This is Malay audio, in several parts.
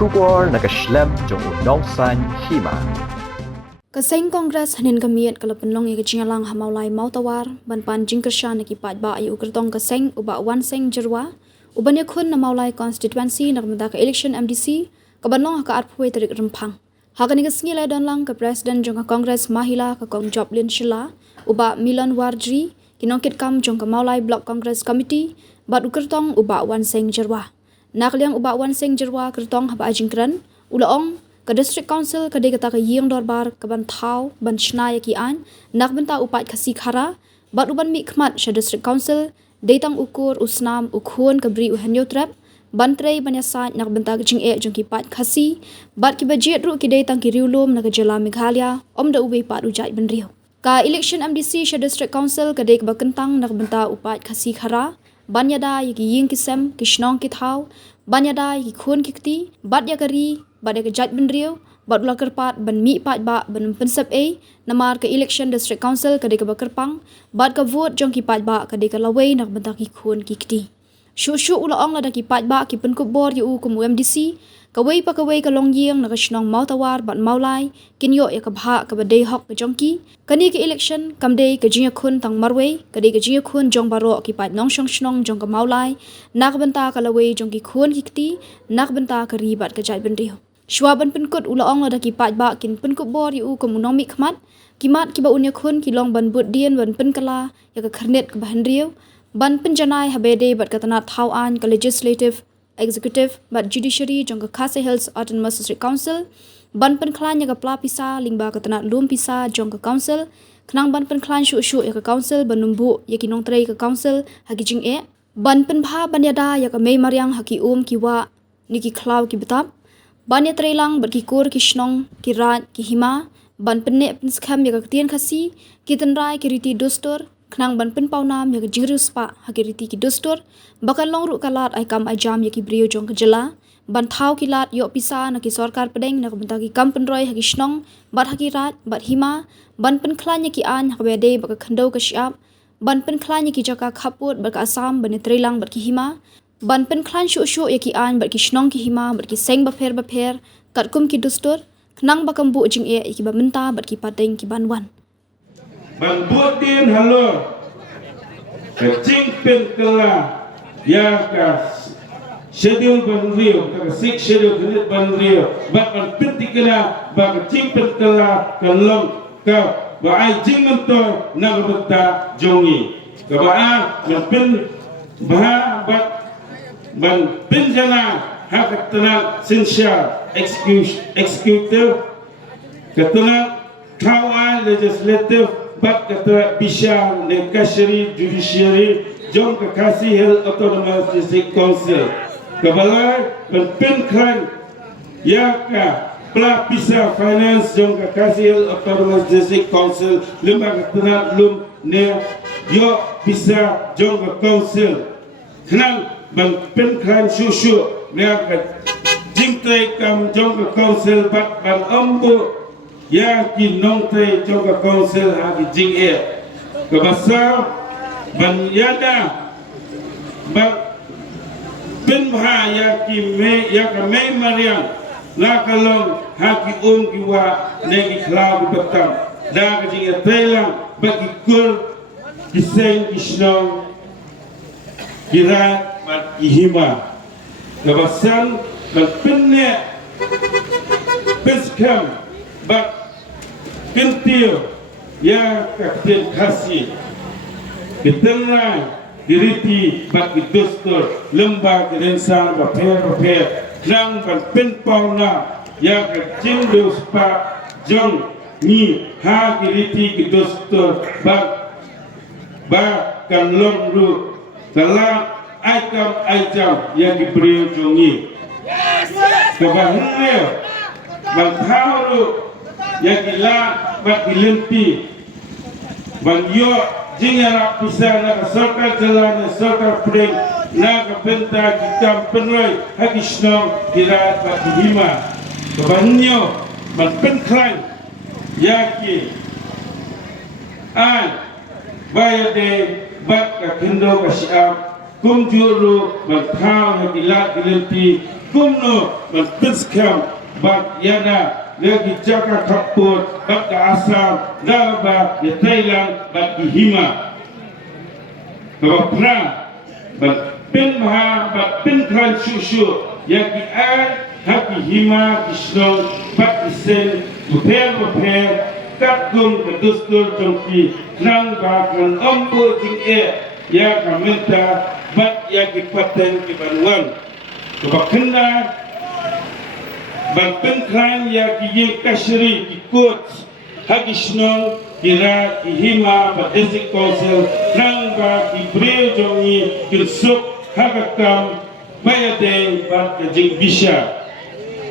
Shubor nakashlem jong unongsan hima. Kaseng Kongres hanin kamiat kalau penlong ya kecinalang hamaulai mautawar ban pan jingkersha nakipat ba ayu kertong kaseng uba wan seng jerwa uban ya kun namaulai constituency nakmenta ke election MDC kabanlong ka arpwe terik rempang. Hakani kesngila dan lang ke presiden jong Kongres Mahila ke Kong Joblin Shila uba Milan Wardri kinongkit kam jong kamaulai Block Congress Committee bat ukertong uba wan seng jerwa. Nakliang uba wan seng jerwa kertong haba ajingkran ulaong ke district council kedai kata ke yeng dorbar ke ban thau ban chna ya ki an nak benta upat khasi khara bat uban mi khmat sha district council deitang ukur usnam ukhun ke bri uhanyo trap ban trei ban yasa nak benta ke jing e jong ki pat khasi bat ki budget ru ki deitang ki riulum na ke jela meghalaya om da ube pat ujai ban riu ka election MDC sha district council kedai ke bakentang nak benta upat khasi khara ban yada ki yeng kisem kishnong ki thau ban yada ki khun ki kti bat ya kari bat ya ke jaj ban riu bat ulah kerpat ban mi pat ba ban pensep e namar ke election district council kedai ke bakerpang bat ke vote jong ki pat ba kedai ke lawai nak benta ki khun ki kti shu ulah ong la da ki pat ba ki penkub bor yu kum MDC kawai pa kawai ka long yeng nak shnong mautawar bat maulai kinyo ya ka bha ka badai hok ke jongki kani ke election kamdei ke jinya khun tang marwei kadai ke jinya khun jong baro ki pat nong shnong jong ka maulai nak benta ka lawai jong ki khun ki kti nak benta ka ribat ka jai ban riu shwaban penkut ulah ong la da ki pat ba kin penkub bor yu kum unomi khmat kimat ki ba unya khun ki long ban bud dien ban penkala ya ka kharnet ka ban riu ban penjanai habede bat ka tanat thau an ka legislative executive bat judiciary jong ka Khasi Hills Autonomous District Council ban pen khlan ya ka pla pisa lingba ka tanat lum pisa jong ka council khnang ban pen khlan shu ya ka council banumbu ya ki nong trei ka council hagi jing e ban pen bha ban yada ya ka mei maryang haki ki wa niki khlaw ki betap ban ya trei lang bat ki kur ki shnong ki rat ki hima ban pen ne pen skham ya ka tien khasi ki tanrai ki riti dostor khnang ban pen paunam ya ka jingru spa hagiriti ki dostor bakal long ru kalat ai kam ai jam ya ki brio jong ka jela ban thau ki lat yo pisa na ki sarkar pedeng na benta ki kam pen roi hagi shnong bat hagi rat bat hima ban pen khlan ya ki an habede baka khandau ka syap ban pen khlan ya ki jaka khaput baka asam ban trilang bat ki hima ban pen khlan shu ya ki an bat ki shnong ki hima bat ki seng ba pher kat kum ki dostor khnang bakam bu jing e ki ba menta bat ki pateng ki ban wan ban buat din halo kecing pen kela ya ka schedule ban rio ka six schedule kunit ban rio bat ban pen tikela ba kecing pen kela kalong ka ba ai jing mentor na beta jongi ka ba a ban pen ba bat ban pen jana hak tenang sinsya executive ketenang kawan legislative bat kata bisa negasiari judiciary jom ke Khasi Hills Autonomous District Council kebalai pen kran ya ka pla bisa finance jom ke Khasi Hills Autonomous District Council lembaga tenat lum ne yo bisa jom ke council kenal ban pen kran susu ne ka jingtai kam jom ke council bat ban ambu ya ki nong tei joga council hagi jing e kabasa ban yada ba bin ha ya ki me ya ka me mariang la kalong hagi ki wa ne ki klau betam da ka jing e teilang ba ki kul ki seng ki shnong kira ba ki hima kabasan ban pinne piskam ba kentil ya kakten khasi ketenrai diriti bak dostor lembag rensan ba per nang ban pen pauna ya kacing dos pa jong ni ha diriti dostor ba kan long ru kala aikam ya diberi jongi kebahagiaan ban thau yang gila bat dilempi ban yo jingara pisah na sarkar jalan sarkar pedeng na ka benta kita penrai haki shnong kira bat hima kebanyo ban penklan yaki an bayade bat ka kendo ka siap kumjuru ban thau haki lat dilempi kumno man pinskam bak yana lagi jaka kapur bak ke Assam dalba di Thailand bak di Hima bak pra bak pin maha bak pin kran shushu yang ki an haki Hima kisnong bak isen repair kat kum kedustur jongki nang bakan ombo jing ya kamenta bat ya ki paten ki banwan kebak kena ban pengkran ya ki ye kashri ki kot haki snong kira ki Hima ba district council nang ba ki bre jongi ki suk hakakam bayade ba ke jing bisha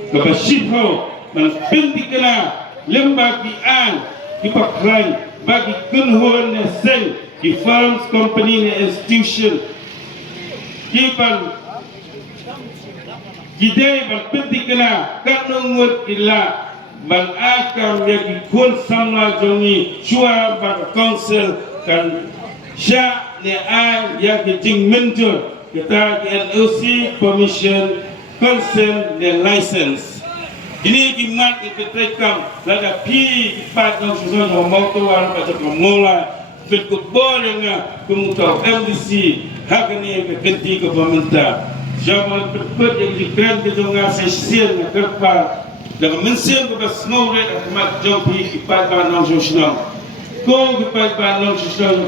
kebak shipho man pentikena lemba ki an ki pakran bagi kunhuan ne seng ki firms company ne institution ki ban Jidai ban penting kena kanungut ila ban akam yang ikut sama jongi shua ban council kan sya ne ai yang jing menjur kita NOC permission consent dan license ini kimat itu tekam laga pi pat nang susun mau tuan pada pemula berkut bolehnya kemudian MDC hakni ke ganti ke pemerintah Jaman berpet yang dikran ke jonga sesian kerpa dan mensian ke basngore akmat jompi ipat banang sosnong ko ipat banang sosnong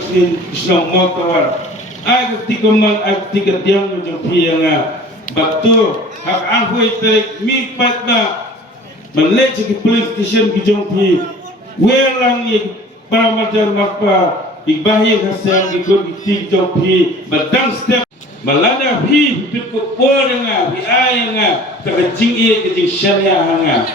sosnong motawar ai tikoman ai tikatiang jompi yang batu hak ahoi terik mi pat ba menlej ke police station ki jompi welang ye paramajar mapa ibahi hasan ki ko ki jompi badang step Malada hi pikuk porenga bi ayenga kajing iye kajing syariah hanga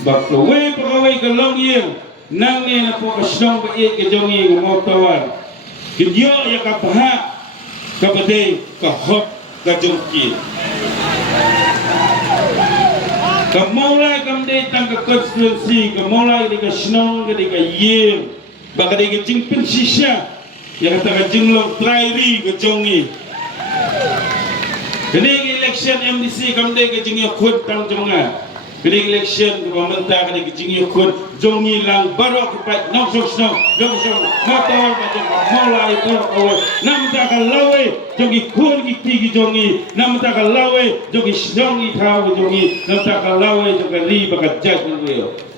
bakwe pegawai kelong ye nang ne na po kasong ba iye kajongi ngotawan kidyo ya kapaha kabade ka hot kajongki kamulai kamde tang ka constituency kamulai di ka snong di ka ye bakade kajing pensisya yang kata jenglong trairi ke jongi kini election MDC kamde ke jengi khut tang jonga kini election ke pemerintah kini ke jengi khut jongi lang barok pat nong sok jong motor ba jong mulai barok awal nam ta kalawe jongi khut ki jongi nam ta kalawe jongi snongi thau jongi nam ta kalawe jongi ri ba ka jag nrio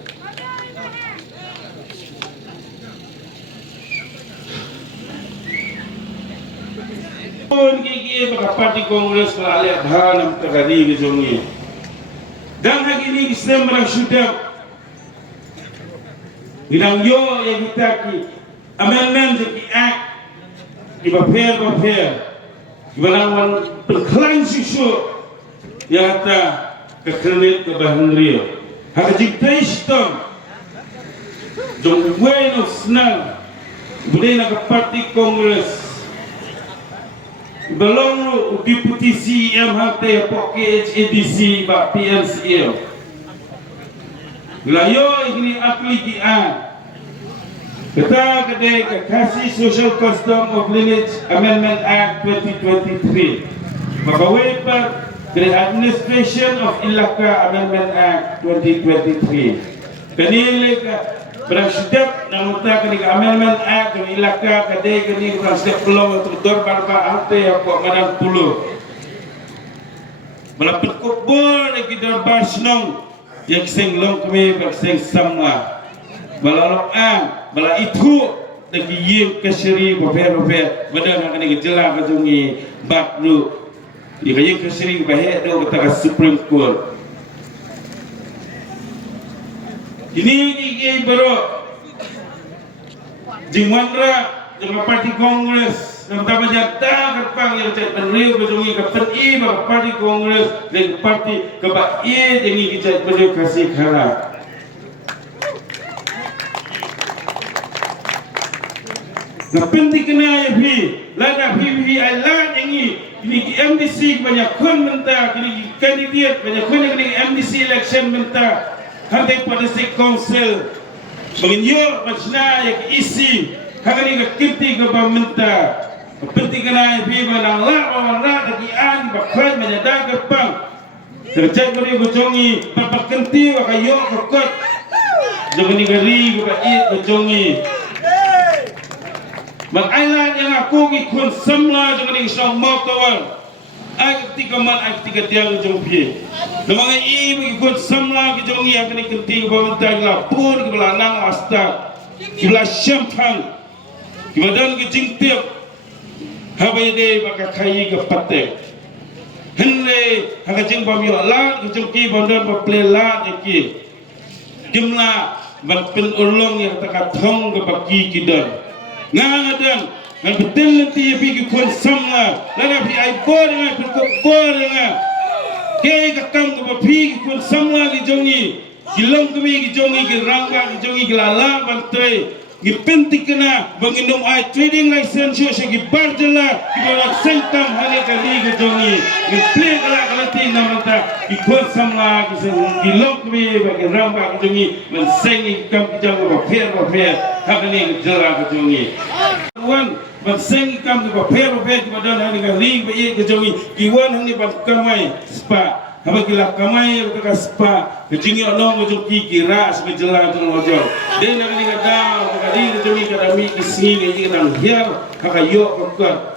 pun gigi baka parti kongres malali adhanam tagadi gizongi dan hagi ni Islam merang syudam binang yo yang ditaki amendment di act di paper ibalang berkelan susu yang kata kekrenit ke bahan rio hagi sistem jong way of snang budaya ke parti kongres belum deputi CM hati poke HADC ba PMCL layo ini aplikian kita kedai kasih Social Custom of Lineage Amendment Act 2023 bagawai per kedai Administration of Ilaka Amendment Act 2023 kanilai Berang sedap namun tak kini Amendment Act yang ilaka kadai kini berang sedap peluang untuk dorbarba ante yang buat madang puluh Bala perkubur yang kita basnong yang sing long kami berseng sama Bala lo'an, bala itu lagi yim keseri bapir badang akan dijelah kajungi bakru Ia kaya keseri bahaya do kata Supreme Court Ini baru Jingwandra dengan parti kongres Nama jata kerpang yang cek penriu Kejungi ke peni bak parti kongres Dan parti kebak ia Dengi kecek penriu kasih kara Nah penting kena ya fi Lada fi ala dengi Ini di MDC banyak kun mentah Ini kandidat banyak kun yang MDC election mentah Hantai pada state council menginjur macna yang isi hari ini kirti ke pemerintah penting kena pi banang la bawan ra taki an bakran menyada gepang tercai beri bocongi bapak kenti wa kayo kokot jangan digari buka it bocongi mak ailan yang aku ikut semla jangan islam mau kawan ai ketika man ai ketika tiang jong pi namanya ibu ikut semla bocongi yang kena kenti ke pemerintah lapor ke belanang asta kibla syampang kibadan ke jingtiap habai de baka kai ke patek henle haga jing bam yo la ke jongki bandan ba plelaeki jumlah ban pen ulong yang taka thong ke baki kidan ngadan ngan betul nanti pi ki kon samla lana pi ai bor ngan pi ko bor ngan ke ka kam ke pi ki kon samla ki jongi kilong ke ki jongi ki rangga ki jongi ki lala ban tre penting kena bangindom ai trading license yo segi barjala ki bola sentam hale kali ke jongi ki play kala kala tin namanta ki kon samla ki seng ki lok be bagi ramba ki jongi men sengi kam ki jongi ba fer hakani ki jala ki jongi wan ban sengi kam ki ba fer ki badan hale kali be ki jongi ki wan hani ban kamai spa haba gila kamai ka spa kejingi onong ujung kira sebagai jelang jeng ojo de na ni kada ka di jemi kada mi kisni ni nang hiar ka yo ka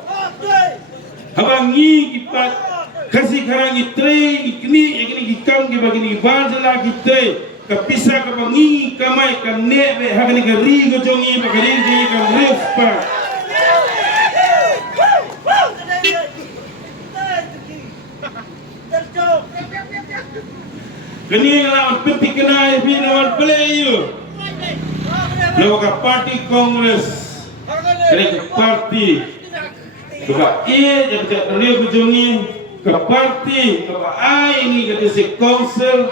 haba ngi kipat kasi karang itre ikni ikni gikam ki bagi ni bajela kitre ka pisa ka bangi kamai ka nebe haba ni ka ri go jongi ba ka ri ji ka respa kini lawan penting kena pi lawan player lawan parti kongres kena parti kepa ia jadi terlihat berjongi ke parti kepa ai ini ke distrik council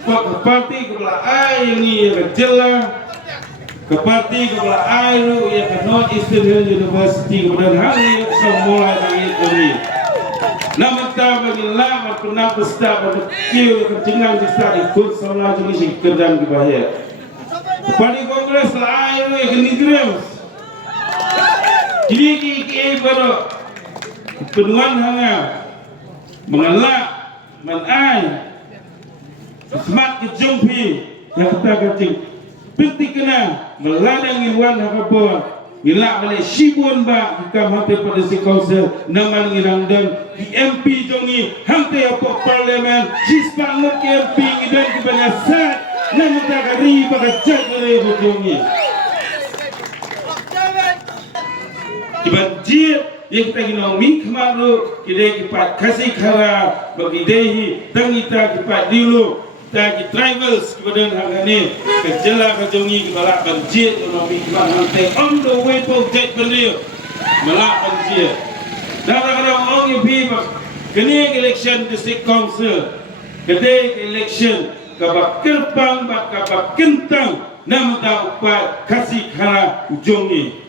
ke parti kepa ai ini ke jela ke parti kepa ai lu ya ke North Eastern University kemudian hari semula dari ini nama bagi lama pernah pesta berkil kecengang besar ikut sama jenis kerjaan di bahaya. Parti Kongres lain yang kenigram. Jadi kita baru penuan hanya mengelak menai semat kejumpi yang kita kecil. Penting kena meladang iwan apa Gila balik sibun ba kita hante pada si council naman ngirang dan di MP jongi hante apa parlimen jispa ngut MP ngidan ki banyak sat namun tak kari pada jagare jongi dibanjir yang kita ginau mi kemaru kita kipat kasih kara bagi dehi tangita kipat dulu taki tribals kemudian hari ini kejela kejongi kebalak banjir ekonomi kebalak hantai on the way project beliau melak banjir dan kadang-kadang orang yang bibak kini election district council kedai election kabak kerpang bak kabak kentang nama tak upat kasih kara ujongi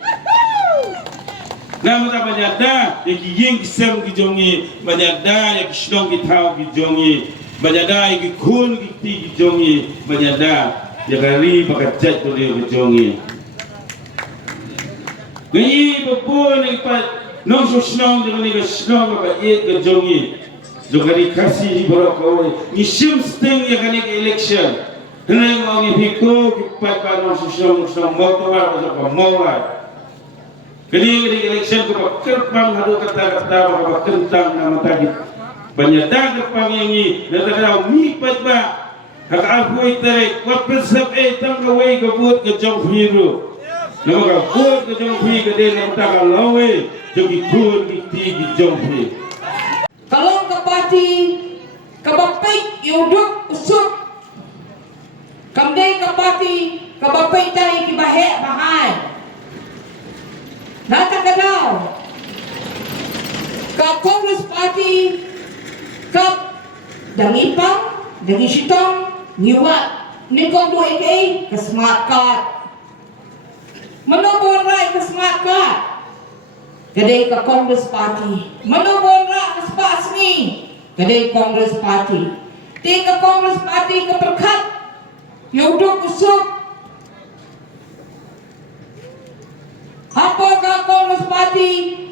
nama tak banyak dah yang kiying kisam kijongi banyak dah yang kisidong kitau kijongi banyada iki kun iki jongi banyada jagari bakajat boleh jongi ngi bepun ipat nong susnong dengan ni susnong ba ke jongi jagari kasih borok kau ni sim sting ya kan election henang ngi hiko ipat ba nong susnong motor ba mola kini election ko kerpang hadu kata-kata ba kentang nama tadi banyak dah pangengi dan tak mi patba hak aku iterik wat persep tang kawai kebut ke jong hiru nama ka buat ke jong hi ke de nam ta lawe jogi kun di jong hi kalau ke parti ke bapik yuduk usuk kamdai ke parti ke bapik tai ki bahek bahai nata kadau ke Congress party kap dangi pang dangi sitong niwat nikong dua ke smart card menobor rai ke smart card kedai ke Congress party menobor rai ke spas ni kedai Congress party ti ke Congress party ke perkat yaudah kusuk apa ke Congress party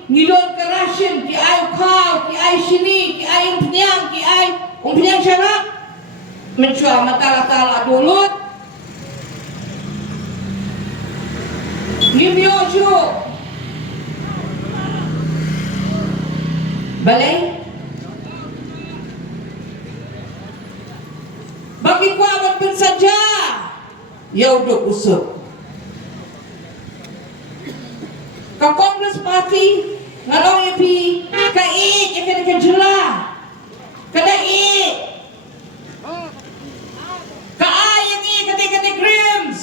ngidon ke Russian, ki ai kau, ki ai sini, ki ai umpiang syarat. Mencual mata-mata dulut. Ngibyo ju. Balay. Bagi ku amat pun saja. Ya udah usut. Ka Congress Party ngalong yapi ka ik ikan jela. Kada ik. Ka ayang ik kata Grims.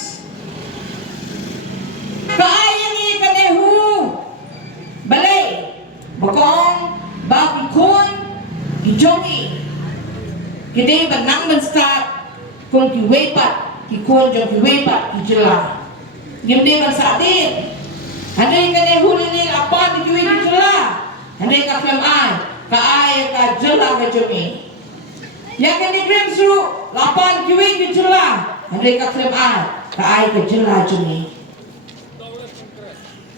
Ka ayang ik kata hu. Balay. Bakong bagi kun ijongi. Kita benang menstart kun kiwepat kikun jong kiwepat kijela. Gimde mensatin. Handai kene hulini apa di kiwi jela. Handai ka klem ai ka jela ka jomi. Ya kene Grims ru lapan kiwi jela. Handai ka klem ai ka jela jomi.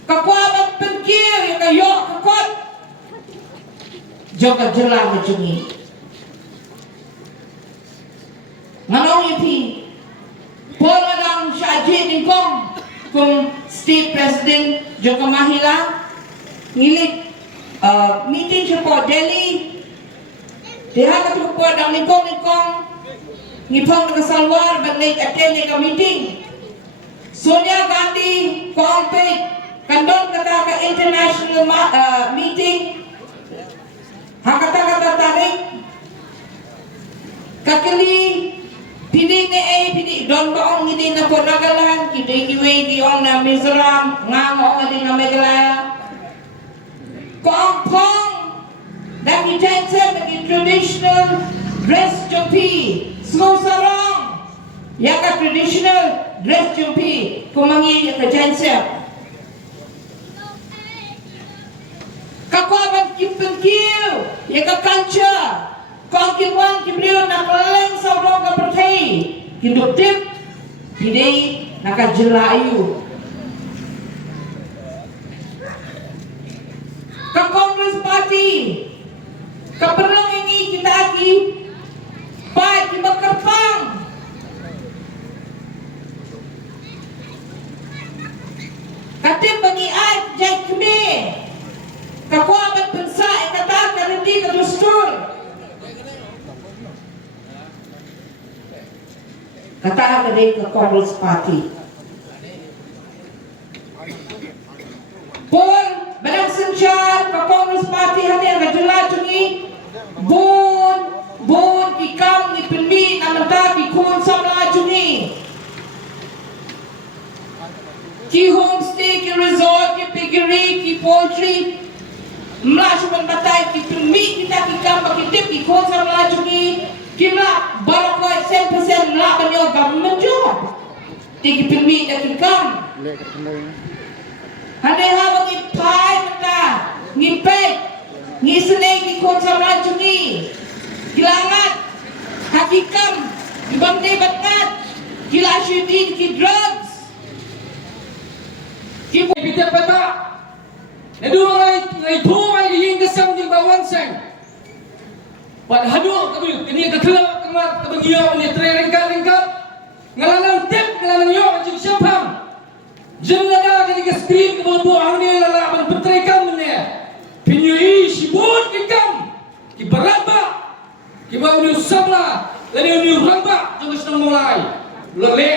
Ka kuabat penkir ya ka yok ka kot. Jok ka jela ka jomi. Manong yapi Pola dang Syajid Dingkong kung State President Joko Mahila ngilik meeting siya po Delhi diha ka po dang Dingkong ngipong nakasalwar but late attend ka meeting Sonia Gandhi Kongpet kandon kata ka international meeting hakata tarik kakili Pidi don baong hindi na po nagalan, kidi kiwi kiyong na Mizoram, ngango hindi na Meghalaya. Koong pong, dagi jensen, dagi traditional dress jumpi, slow sarong, yaka traditional dress jumpi, kumangi yaka jensen. Kakwaban kipengkiw, yaka culture, Kong kibuan kibriyo na kaleng sa urong kapertay. Hinduptip, pinay nakajelayu. Ka Congress Party, kaperang ini kita aki, baik kibakarpang. Katip bagi ay jay kami. Kakuaman pensa ikata karindi kadustur. Kata kadai ke Congress Party. Pun barang sencar ke Congress Party hanya kajela cungi bon kikam ni pilmi namata kikun samla cungi. Ki homestay, ki resort, ki piggery, ki poultry. Melasyuman batay ki pilmi kita kikam bakitip kikun samla cungi. Kimla barakoi 10% mla banyo government job. Tigi pilmi na kikam. Handai hawang ipai mata ngipet ngisene ki konsa rajuni. Gilangat hakikam ibangde batngat gila syuting ki drugs. Ki Kita peta. Nadu ngai thumai yin kesam di bawang seng. Pada hadu kami ini kekelak kemat kebagian ini terengkat ngalalang tip ngalalang yo cik siapam jenada kini ke screen ke bawah ni lalaban petrekam ni pinyui sibut kikam ki beramba ki bau ni sabla lani ni ramba jangan sedang mulai lele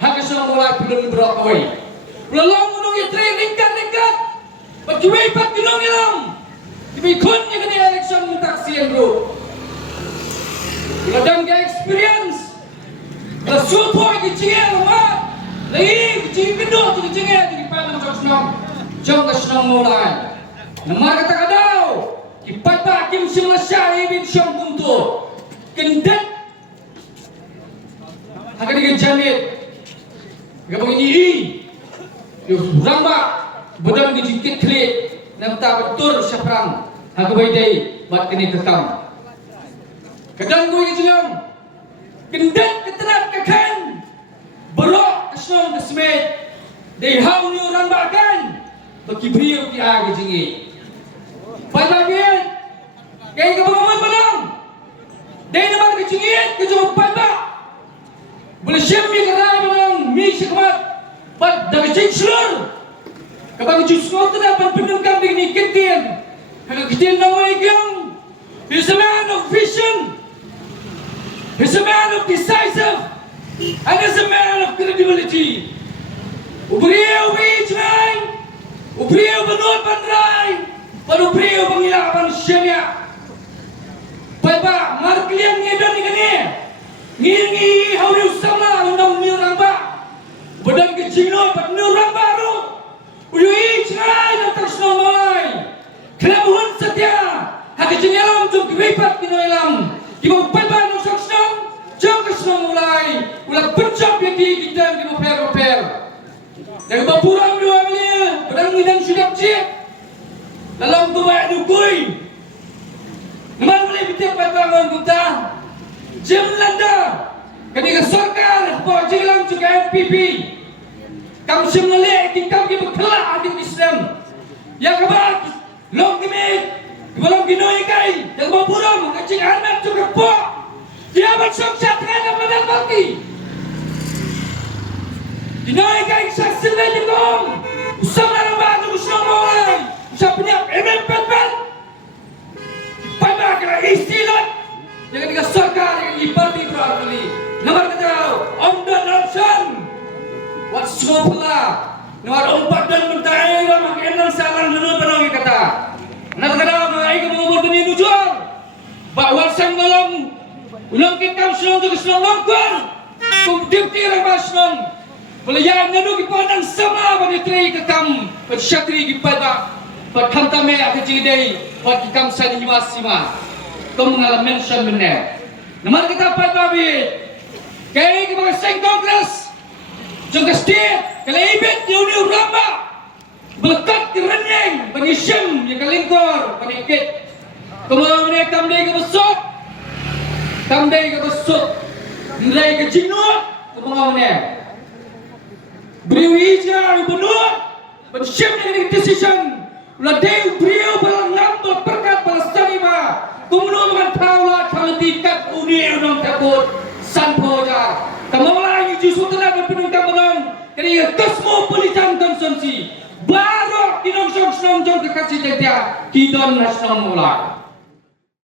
hak sedang mulai belum berakawai lelong undang ya terengkat berjuai pat gunung ilam dibikun yang kini election mentaksian bro. Ladang ke experience, la suatu lagi cingel mat, lagi cingel kedua tu cingel di padang jom kesenang mulai. Nama kata kadau, ipata kim simasya ibin syam kuntu, kendet, akan dikenjamit, gabung ini, ramba, badan dijikit klik, nampak betul syafrang, aku baidai, mat kini kekam. Kadang gue jelang gendet keterat kekan berok kesenong kesmet dei hau ni orang bahkan bagi beliau ki agi jingi Palagian, kaya kabangaman manang. Dahil naman kacingin, kacungong pala. Boleh siyempre karami manang misi kamat. Pat dagacing slur. Kapag jusmo ito dapat pinungkang ni Kintin. Hanggang Kintin na waigang. He's a man of vision. He's a man of decisive. And he's a man of credibility. Ubriyo wijnay. Ubriyo banot bandray. Panubriyo bangilapan siya niya. Paiba, markliang ngedon ni kani. Ngi hauri usama undang niurang ba. Badan kecino pat niurang baru. Uyui cijnay na taksno malay. Kelabuhan setia. Hati cenyalam jom kiwipat kinoilam. Kibang paiba nung saksnong. Jom kasnong mulai. Ulang pencap yang kita repair. Dari bapurang dua milia. Badang ngidang sudah cik. Dalam tuai dukui. Naman boleh bitik paiba ngong kita. Jim landa. Ketika sarkar po jilang juga MPP. Kamu semnale kita ki berkelak di Islam. Ya kabar long kimit. Belum ginoi kai. Yang bapurang kacing anak juga po. Dia bersukses dengan badan baki. Ginoi kai saksi lagi dong. Usam dalam batu usam mulai. Usam punya pet. Pada kena istilah. Jangan dikasarkan dengan ibadah berarti. Nomor kata, Om dan Ramsan. Wat sopla. Nomor 4 dan mentai ramah kenal salam dulu penangi kata. Nak kata mengai kemumur beni nujur. Bak warsang dalam ulang kita senang juga senang langkar. Kumdipti ramah senang. Pelayan nadu kipandang sama bani teri kekam. Bersyatri kipada. Berkam tame akan jidai. Buat kikam sani himas. Kau mengalami mention benar. Nomor kita apa babit? Kaya kepada Seng Kongres, juga state, kalau ibet niu ramba, belekat kerenyeng, pengisim yang kelingkor, penikit. Kemudian kamdai kebesut, nilai kejinut, kemudian beriwi jar benut, pengisim yang decision, ladai beriu berangam berperkat Palestina. Kumno man tawla talentikat uni unang takut sanpoja. Kamawala yung Diyos utala ng pinungkamanang kaya cosmopolitan konsumsi. Barok kinong siyong kakasitya kidon na siyong mula.